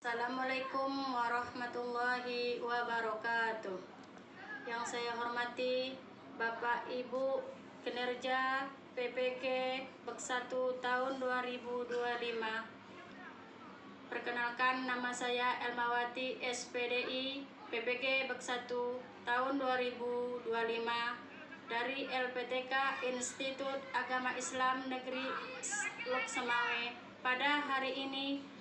Assalamualaikum warahmatullahi wabarakatuh. Yang saya hormati Bapak Ibu Kinerja PPK Bek 1 tahun 2025. Perkenalkan, nama saya Elmawati SPDI PPK Bek 1 tahun 2025 dari LPTK Institut Agama Islam Negeri Lok Semawe. Pada hari ini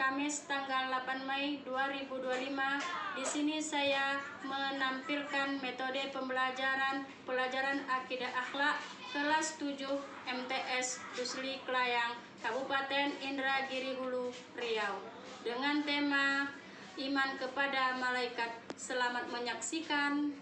Kamis tanggal 8 Mei 2025, di sini saya menampilkan metode pelajaran akidah akhlak kelas 7 MTS Dusli Klayang, Kabupaten Indragiri Hulu, Riau, dengan tema iman kepada malaikat. Selamat menyaksikan.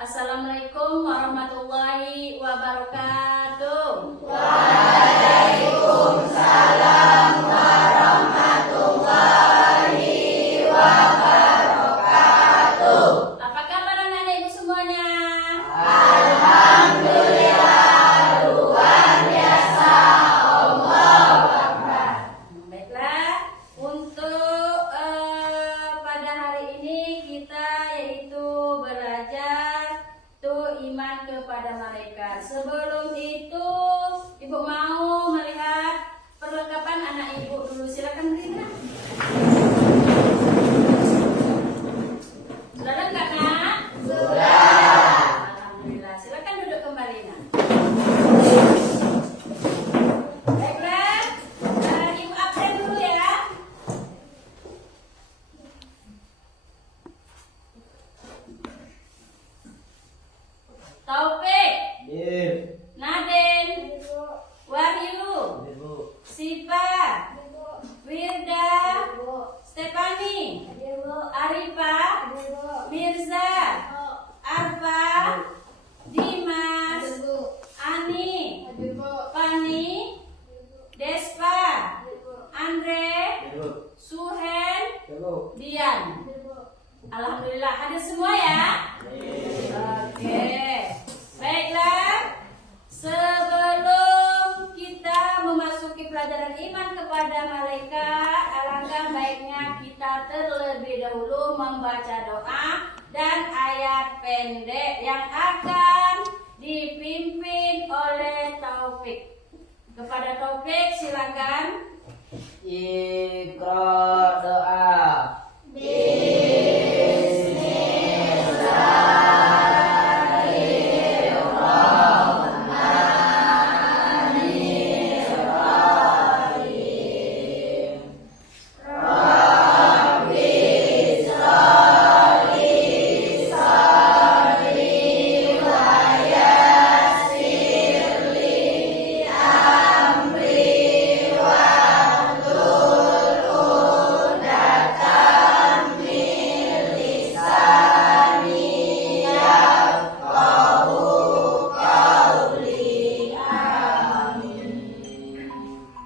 Assalamualaikum warahmatullahi wabarakatuh. Waalaikumsalam warahmatullahi wabarakatuh. Apa kabar anak-anak ibu semuanya? Alhamdulillah, luar biasa. Allahu Akbar. Baiklah, untuk pada hari ini kita yaitu belajar iman kepada malaikat. Sebelum itu, ibu mau melihat perlengkapan anak ibu dulu. Silakan berdiri. Sudah lengkap, Nak? Sudah. Alhamdulillah. Silakan duduk kembali, Nak. Baiklah, ibu absen dulu ya. Taufik, Naden, Wahyu, Siva, Wirda, Stefani, Arifa, Mirza, Arfa, Dimas, Ani, Fani, Despa, Andre, Suhen, Dian. Alhamdulillah, hadir semua ya. Oke. Baiklah, sebelum kita memasuki pelajaran iman kepada malaikat, alangkah baiknya kita terlebih dahulu membaca doa dan ayat pendek yang akan dipimpin oleh Taufik. Kepada Taufik, silakan. Iqra doa.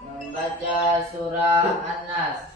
Membaca surah An-Nas.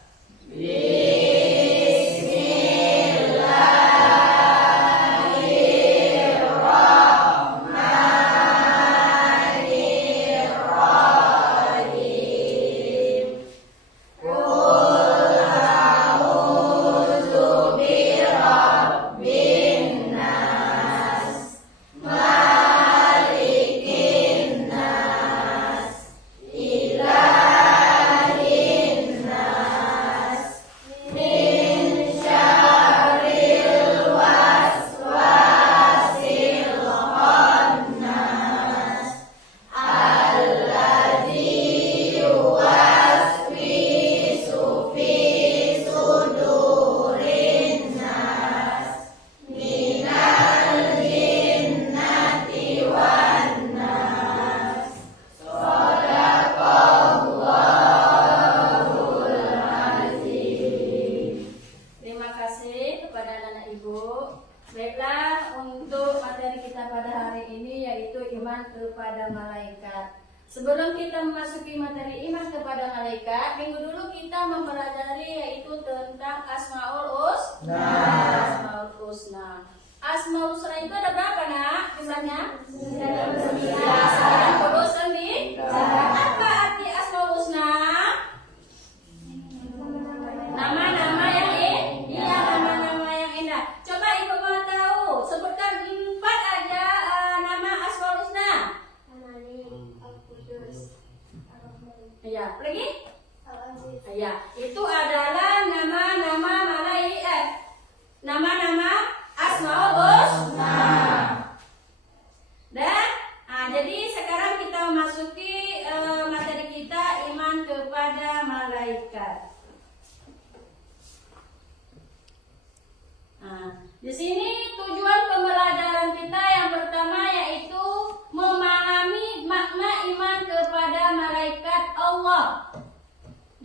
Baiklah, untuk materi kita pada hari ini yaitu iman kepada malaikat. Sebelum kita memasuki materi iman kepada malaikat, minggu dulu kita mempelajari yaitu tentang Asmaul Husna. Asmaul Husna itu ada berapa, Nak? Jumlahnya? 99.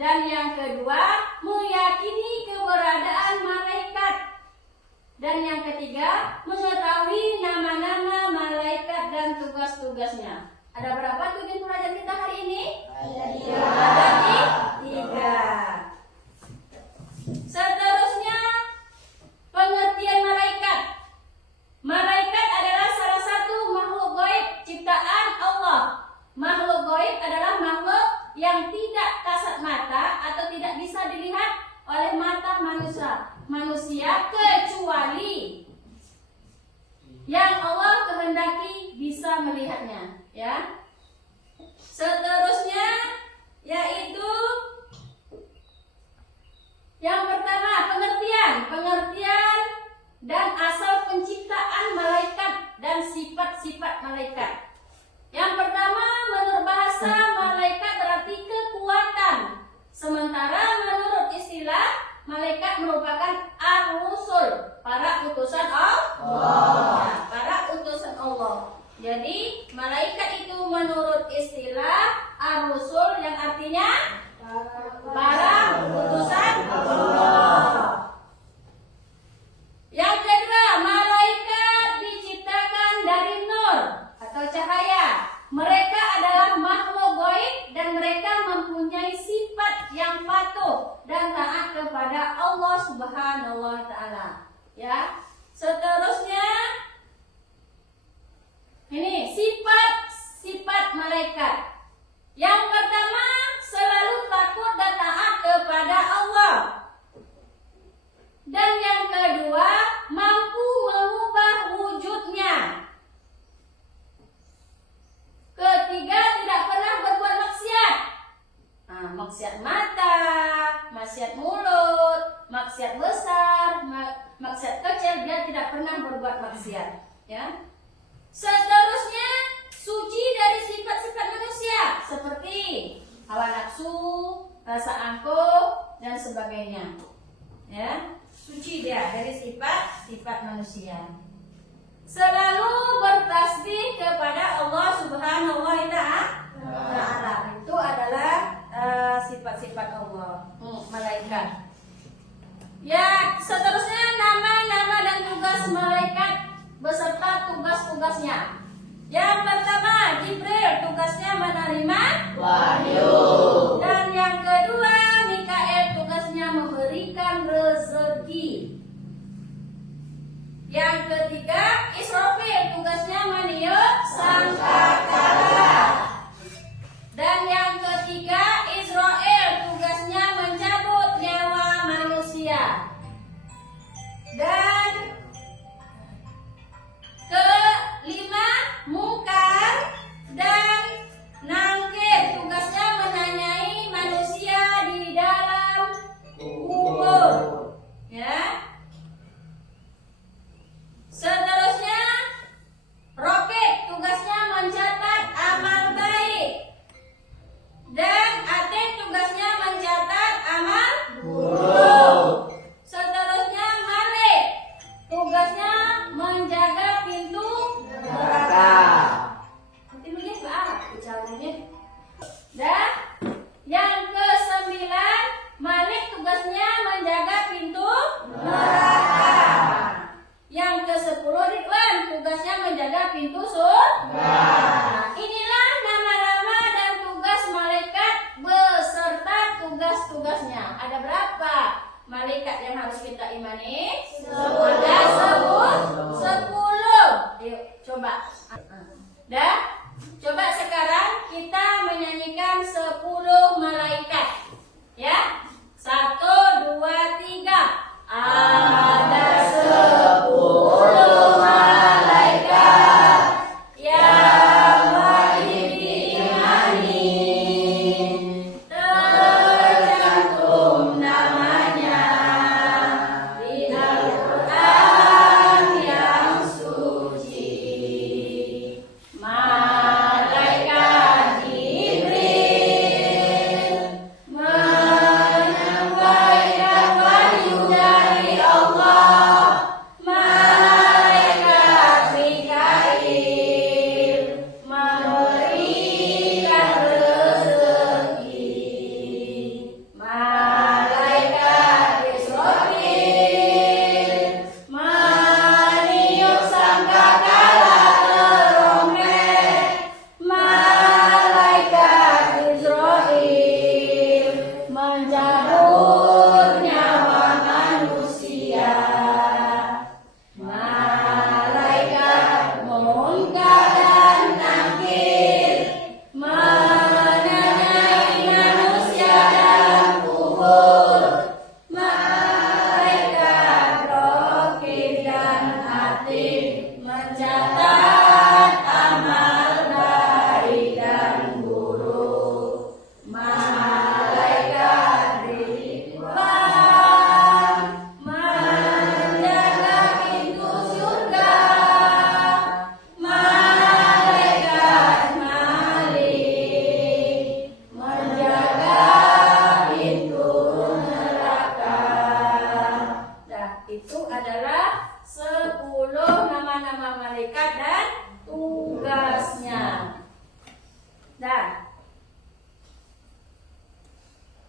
Dan yang kedua, meyakini keberadaan malaikat. Dan yang ketiga, mengetahui nama-nama malaikat dan tugas-tugasnya. Ada berapa tujuan pelajaran kita hari ini? Ada tiga. Seterusnya, pengertian malaikat. Malaikat adalah salah satu makhluk gaib ciptaan Allah. Makhluk gaib adalah makhluk yang tidak kasat mata atau tidak bisa dilihat oleh mata manusia kecuali yang Allah kehendaki bisa melihatnya, ya. Seterusnya yaitu yang pertama, pengertian dan asal penciptaan malaikat dan sifat-sifat malaikat. Yang pertama, menurut bahasa malaikat berarti kekuatan. Sementara menurut istilah malaikat merupakan ar-rusul, para utusan Allah. Ya, para utusan Allah. Jadi malaikat itu menurut istilah ar-rusul yang artinya para utusan Allah. Yang kedua, malaikat diciptakan dari nur atau cahaya. Mereka adalah makhluk gaib dan mereka mempunyai sifat yang patuh dan taat kepada Allah Subhanahu wa taala. Ya. Seterusnya ini sifat malaikat. Yang pertama, selalu takut dan taat kepada Allah. Dan yang kedua, mampu mengubah wujudnya. Ketiga, tidak pernah berbuat maksiat. Maksiat mata, maksiat mulut, maksiat besar, maksiat kecil, dia tidak pernah berbuat maksiat. Ya. Seterusnya, suci dari sifat-sifat manusia seperti hawa nafsu, rasa angkuh dan sebagainya. Ya, suci dia dari sifat-sifat manusia. Selalu bertasbih kepada Allah Subhanahu wa taala. Itu adalah sifat-sifat Allah, malaikat. Ya, seterusnya nama-nama dan tugas malaikat beserta tugas-tugasnya. Yang pertama, Jibril tugasnya menerima wahyu. Dan yang kedua, Mikael tugasnya memberikan rezeki. Yang ketiga, Israfil tugasnya meniup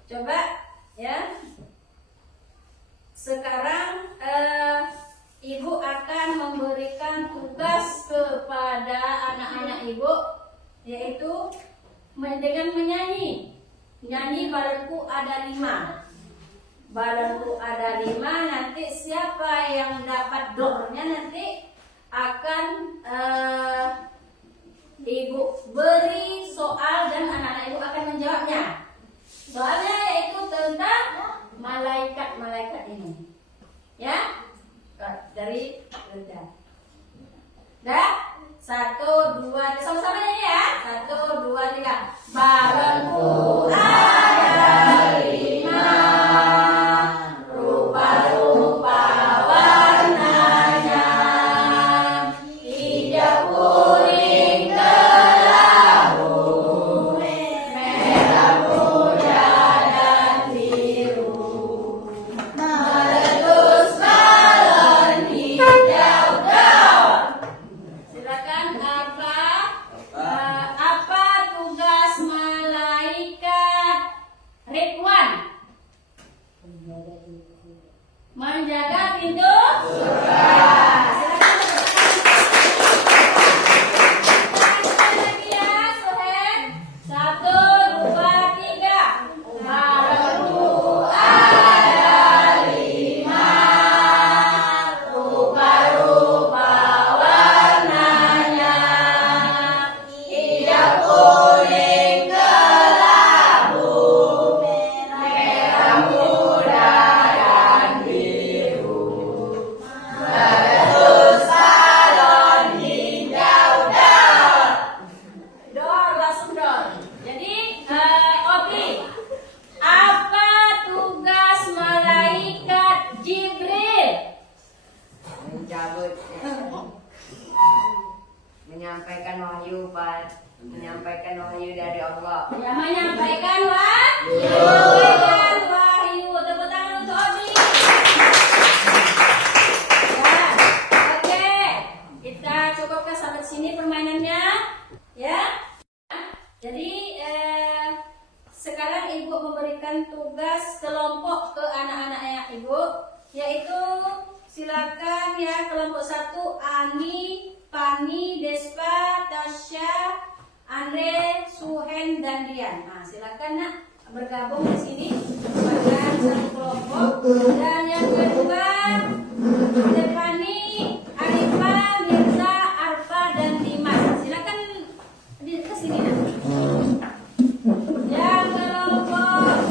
Coba ya. Sekarang ibu akan memberikan tugas kepada anak-anak ibu, yaitu dengan menyanyi. Nyanyi balonku ada 5. Balonku ada 5. Nanti siapa yang dapat dornya nanti akan ibu beri soal dan anak-anak ibu akan menjawabnya. Soalnya yaitu tentang malaikat-malaikat ini. Ya? Dari rendah. Dah? 1, 2, sama-sama ya. 1, 2, 3. Balonku ada 5, rupa-rupa warnanya, hijau, kuning, kelabu, merah, muda, dan biru. Meletus balon hijau daun. Silakan apa tugas malaikat Ridwan? Menjaga pintu surga. Silakan sekali lagi ya, Sohen. 1, 2, 3. Balonku ada 5, rupa-rupa warnanya, hijau, kuning, kelabu, merah, muda, dan biru. Meletus balon hijau daun. Dor, langsung dor. Jadi, Obi, apa tugas malaikat Jibril? Mencabut, menyampaikan wahyu, Pak. Menyampaikan wahyu dari Allah. Ya, menyampaikan menyampaikan wahyu. Tepuk tangan untuk Obi. Ya, oke. Kita cukupkan sampai sini permainannya. Ya. Jadi sekarang ibu memberikan tugas kelompok ke anak-anaknya ibu, yaitu silakan ya kelompok 1 Ani, Pani, Despa, Tasya, Andre, Suhen, dan Dian. Nah, silakan nak bergabung di sini sebagai satu kelompok. Dan yang kedua Stefani, Arifa, Mirza, Arfa, dan Dimas. Silakan ke sini nak. Yang kelompok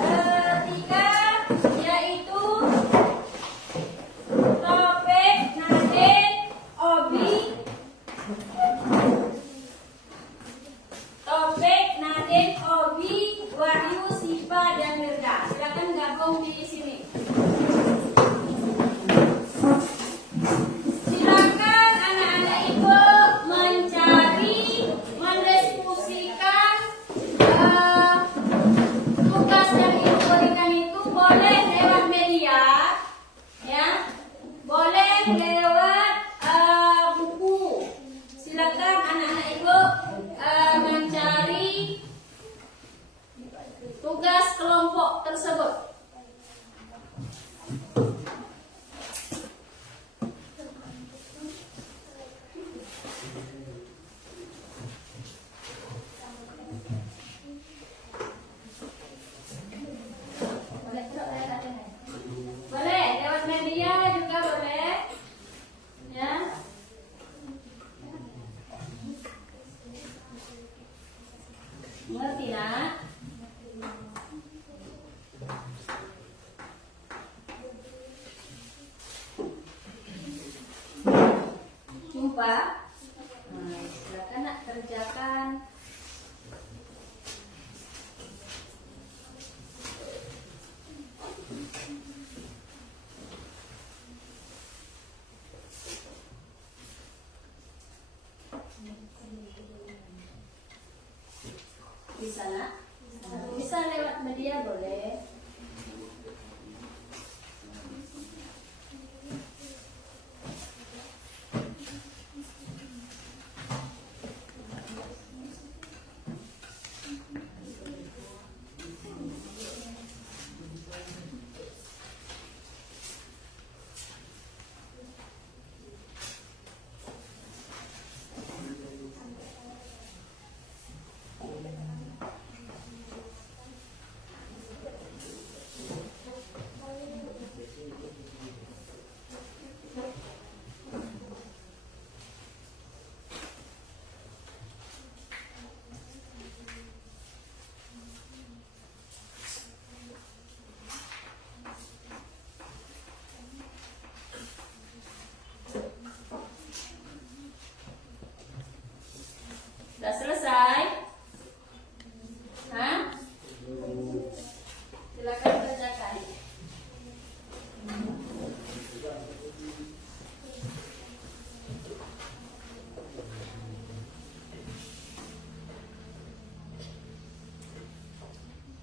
3 yaitu Topik, Nadine, Obi, Topik, Nadine, Obi, Wahyu, Siva, dan Mirda. Silakan gabung di sini. Silakan anak-anak ibu mencari, mendiskusikan tugas yang ibu berikan itu boleh lewat media, ya, boleh lewat buku. Silakan anak-anak ibu mencari tugas kelompok tersebut. Boleh lewat media juga boleh, ya. Ngerti nak? Jumpa. Nah, silakan nak kerjakan. Bisa nak? Bisa lewat media boleh. Sudah selesai? Hah? Silakan kerjakan.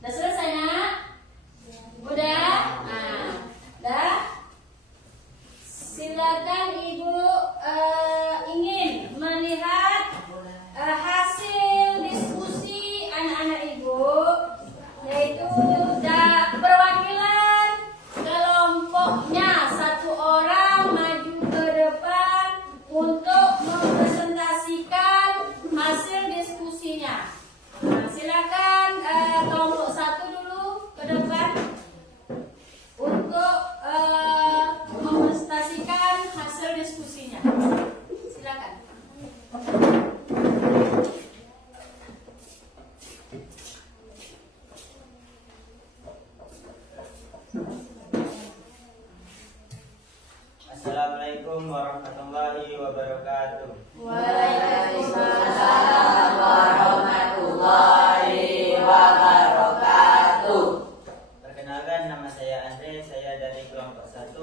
Udah selesai nak? Udah? Nah, udah? Silakan ibu ingin melihat hasil diskusi anak-anak ibu, yaitu perwakilan kelompoknya satu orang maju ke depan untuk mempresentasikan hasil diskusinya. Nah, silakan kelompok satu dulu ke depan untuk mempresentasikan hasil diskusinya. Silakan. Assalamualaikum warahmatullahi wabarakatuh. Waalaikumsalam warahmatullahi wabarakatuh. Perkenalkan, nama saya Andre. Saya dari kelompok 1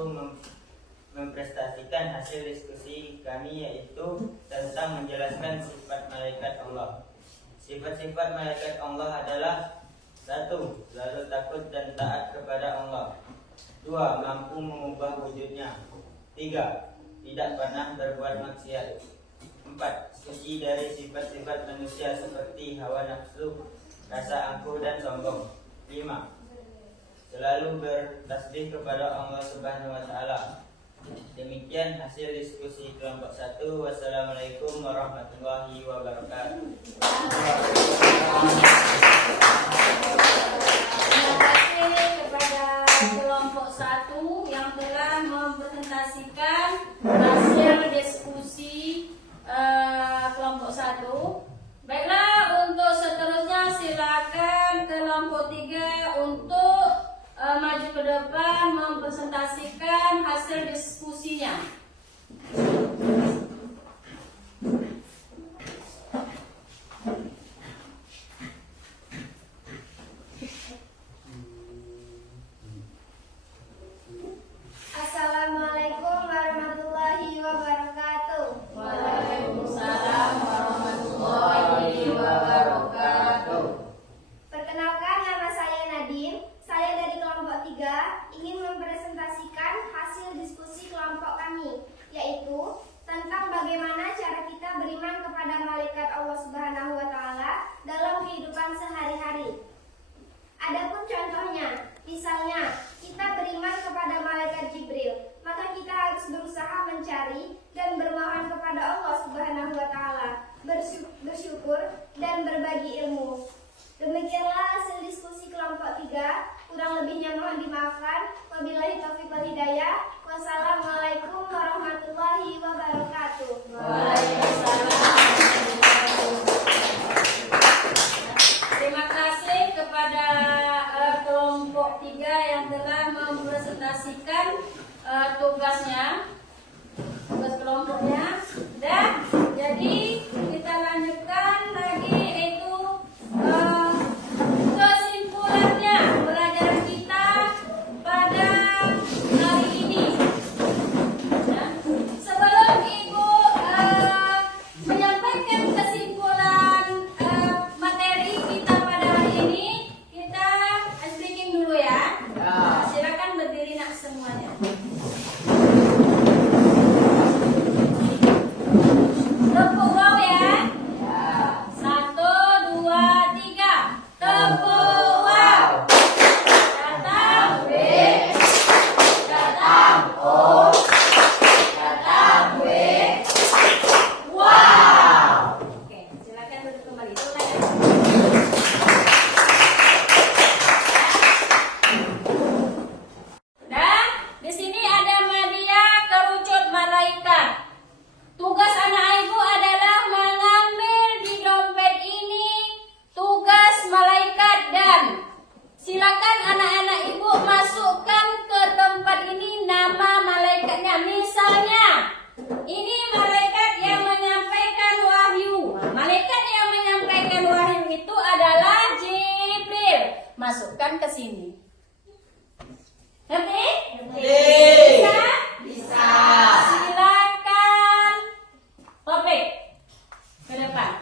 mempresentasikan hasil diskusi kami, yaitu tentang menjelaskan sifat malaikat Allah. Sifat-sifat malaikat Allah adalah: 1. Selalu takut dan taat kepada Allah. 2. Mampu mengubah wujudnya. 3. Tidak pernah berbuat maksiat. 4. Suci dari sifat-sifat manusia seperti hawa nafsu, rasa angkuh dan sombong. 5. Selalu bertasbih kepada Allah Subhanahu wa taala. Demikian hasil diskusi kelompok 1. Wassalamualaikum warahmatullahi wabarakatuh. Terima kasih kepada kelompok 1 yang telah mempresentasikan hasil diskusi kelompok 1. Baiklah, untuk seterusnya silakan kelompok 3 untuk maju ke depan mempresentasikan hasil diskusinya. Assalamualaikum warahmatullahi wabarakatuh. Waalaikumsalam warahmatullahi wabarakatuh. Perkenalkan, nama saya Nadine. Saya dari kelompok 3 ingin mempresentasikan hasil diskusi kelompok kami, yaitu tentang bagaimana cara kita beriman kepada malaikat Allah Subhanahu wa taala dalam kehidupan sehari-hari. Adapun contohnya, misalnya kita beriman kepada malaikat Jibril, maka kita harus berusaha mencari dan bermohon kepada Allah Subhanahu wa taala, bersyukur dan berbagi ilmu. Demikianlah hasil diskusi kelompok 3. Kurang lebihnya mohon dimaafkan. Wabillahi taufiq wal hidayah. Wassalamualaikum warahmatullahi wabarakatuh. Terima kasih kepada kelompok 3 yang telah mempresentasikan tugas kelompoknya. Dan jadi kita lanjutkan lagi, yaitu kesimpulannya pelajaran kita pada hari ini. Ya. Sebelum Ibu masukkan ke sini. Ngerti? Ngerti. Bisa? Silakan. Topik ke depan.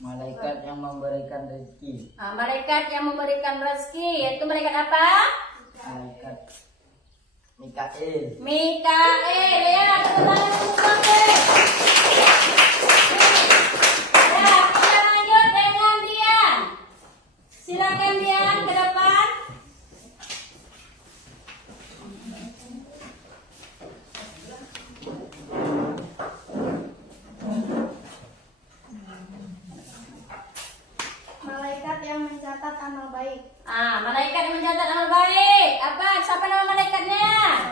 Malaikat yang memberikan rezeki. Nah, malaikat yang memberikan rezeki, yaitu malaikat apa? Malaikat Mikail. Mikael, ya, tepuk tangan untuk Mikael. Ya, kita lanjut dengan Dian. Silakan Dian ke depan. Malaikat yang mencatat amal baik. Ah, malaikat yang mencatat amal baik. Apa? Siapa nama malaikatnya?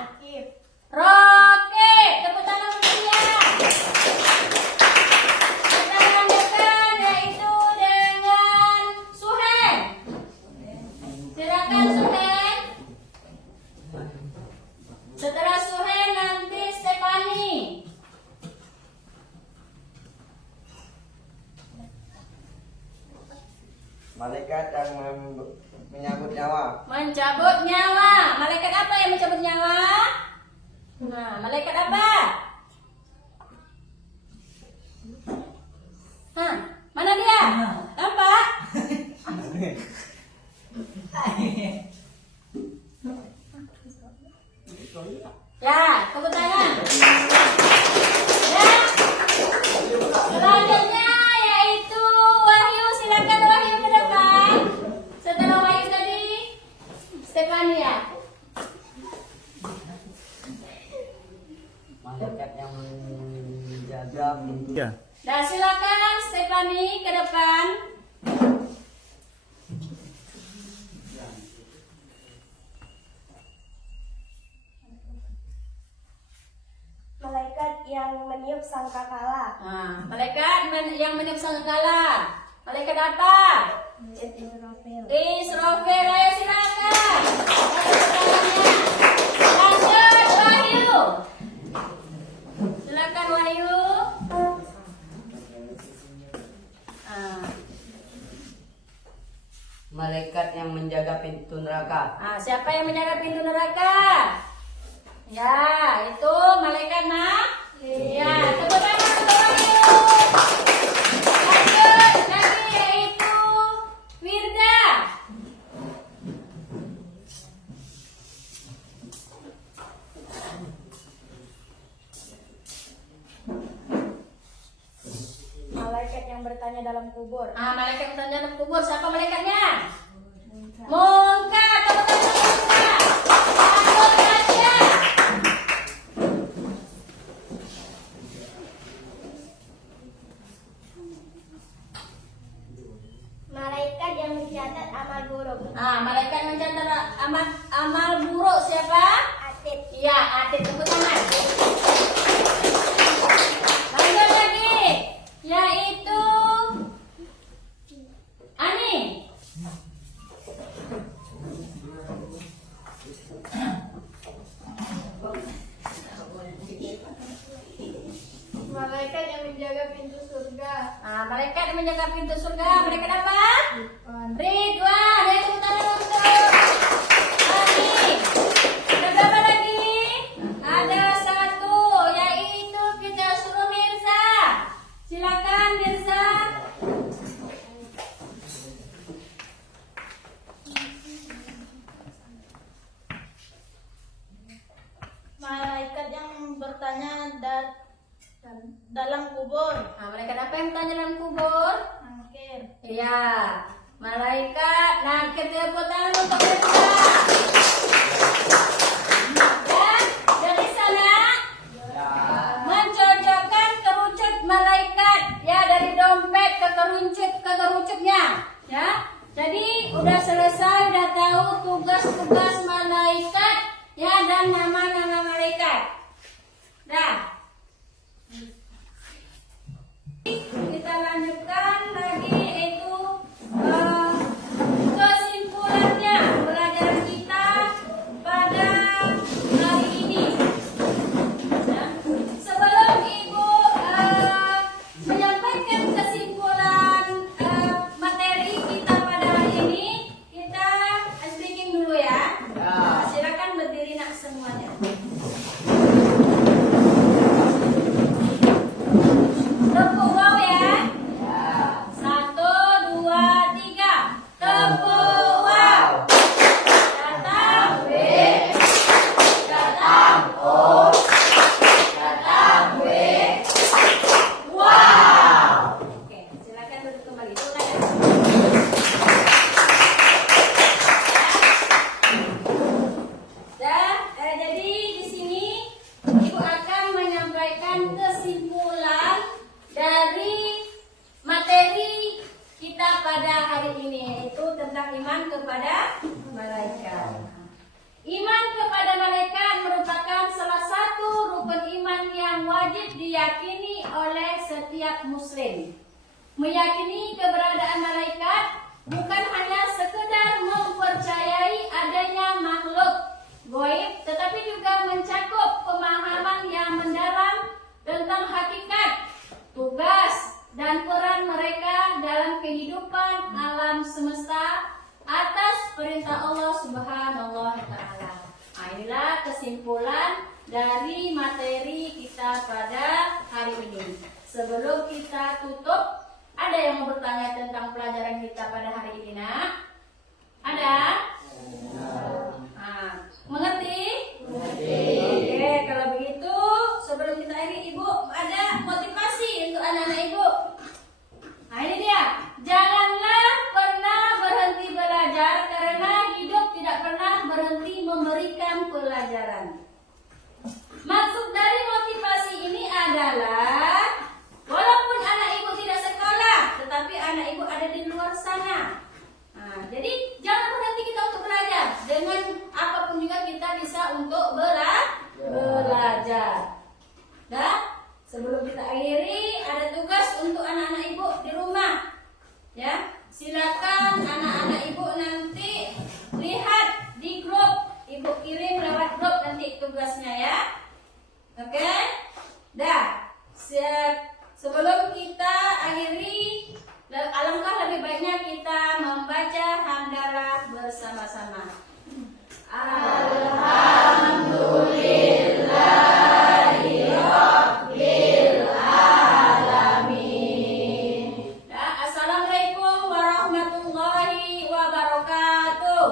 Rakib. Roke, tepuk tangan untuk dia. Kita lanjutkan yaitu dengan Suhen. Silakan Suhen. Setelah Suhen nanti Stefani. Malaikat yang menyambut nyawa. Mencabut nyawa. Malaikat apa yang mencabut nyawa? Nah, malaikat apa? Hah, mana dia? Nampak? Ya, tepuk tangan. Ya. Selanjutnya yaitu Wahyu. Silakan Wahyu ke depan. Setelah Wahyu tadi Stefania. Malaikat yang menjaga pintu. Nah, silakan Stefani ke depan. Malaikat yang meniup sangkakala. Nah, malaikat yang meniup sangkakala. Malaikat apa? Israfil. Israfil, ayo silakan. Lanjut Wahyu. Silakan Wahyu. Ah, Malaikat yang menjaga pintu neraka. siapa yang menjaga pintu neraka? Ya, itu malaikat ya, tepuk tangan untuk Wahyu. Lanjut lagi yaitu Wirda. Malaikat yang bertanya dalam kubur. Malaikat bertanya dalam kubur. Siapa malaikatnya? Mungkar. Tepuk tangan untuk Mungkar. Lanjut aja. Malaikat yang mencatat amal buruk. Malaikat mencatat amal buruk siapa? Atid. Iya, Atid. Tepuk tangan. Lanjut lagi, yaitu Ani. Malaikat yang menjaga pintu surga. Malaikat yang menjaga pintu surga. Malaikat apa? Ridwan. Ayo tepuk tangan untuk Ani. Ada berapa lagi? Ada satu, yaitu kita suruh Mirza. Silakan Mirza. Malaikat yang bertanya dalam kubur. Malaikat apa yang bertanya dalam kubur? Nakir. Iya, malaikat nakir. Tepuk tangan untuk Mirza. Ya, dari sana mencocokkan kerucut malaikat ya, dari dompet ke kerucutnya ya. Jadi udah selesai, udah tahu tugas-tugas malaikat ya dan nama-nama malaikat. Dah. Kita lanjutkan lagi yaitu kesimpulannya pelajaran kita pada hari diyakini oleh setiap muslim. Meyakini keberadaan malaikat bukan hanya sekedar mempercayai adanya makhluk gaib, tetapi juga mencakup pemahaman yang mendalam tentang hakikat, tugas, dan peran mereka dalam kehidupan alam semesta atas perintah Allah Subhanahu wa Ta'ala. Nah, inilah kesimpulan dari materi kita pada hari ini. Sebelum kita tutup, ada yang mau bertanya tentang pelajaran kita pada hari ini, nak? Ada? Nah, mengerti? Oke, kalau begitu sebelum kita akhiri, Ibu ada motivasi untuk anak-anak Ibu. Nah, ini dia. Janganlah pernah berhenti belajar karena hidup tidak pernah berhenti memberikan pelajaran. Maksud dari motivasi ini adalah walaupun anak Ibu tidak sekolah, tetapi anak Ibu ada di luar sana. Nah, jadi jangan berhenti kita untuk belajar. Dengan apapun juga kita bisa untuk belajar. Nah, sebelum kita akhiri, ada tugas untuk anak-anak Ibu di rumah. Ya, silakan anak-anak Ibu nanti lihat di grup. Ibu kirim lewat grup nanti tugasnya ya. Oke? Dah. Sebelum kita akhiri, alangkah lebih baiknya kita membaca hamdalah bersama-sama. Assalamualaikum warahmatullahi wabarakatuh.